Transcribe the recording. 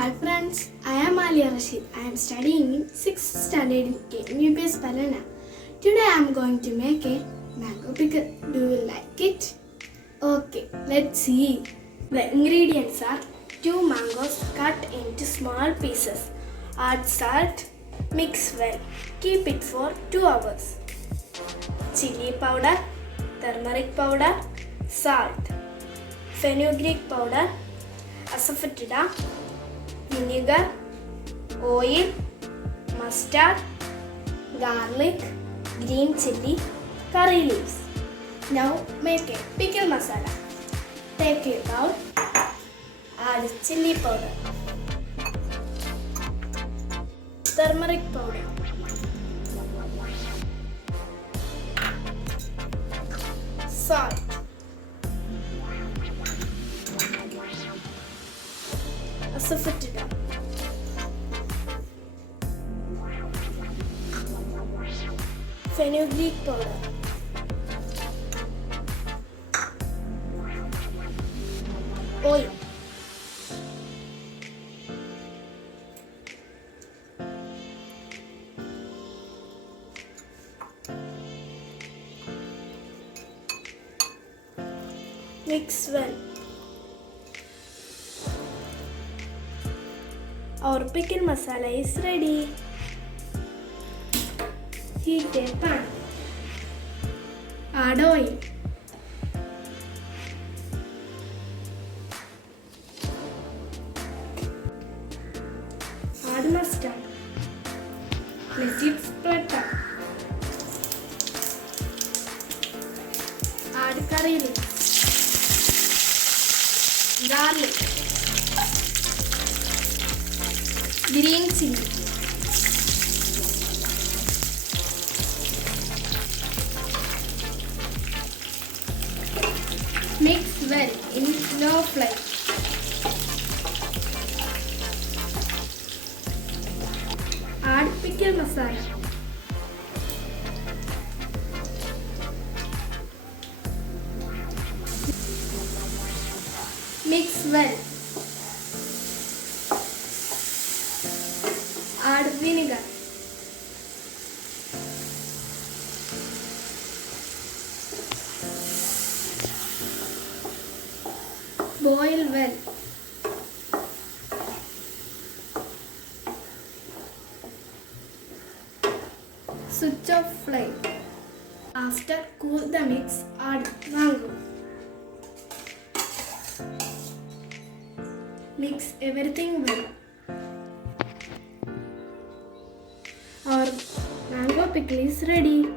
Hi friends, I am Aaliya. I am studying in 6th standard in KMUPS Palana. Today I am going to make a mango pickle. Do you like it? Okay, let's see. The ingredients are 2 mangoes cut into small pieces. Add salt, mix well. Keep it for 2 hours. Chili powder, turmeric powder, salt, fenugreek powder, asafoetida, vinegar, oil, mustard, garlic, green chili, curry leaves. Now make a pickle masala. Take a bowl, add chili powder, turmeric powder, salt, asafoetida, fenugreek powder, oil, mix well. Our pickle masala is ready. Heat a pan. Add oil. Add mustard. Let it spread up. Add curry leaves, garlic, green chili, mix well in low flame. Add pickle masala. Mix well. Add vinegar. Boil well. Switch off flame. After cool the mix, add mango. Mix everything well. Our mango pickle is ready.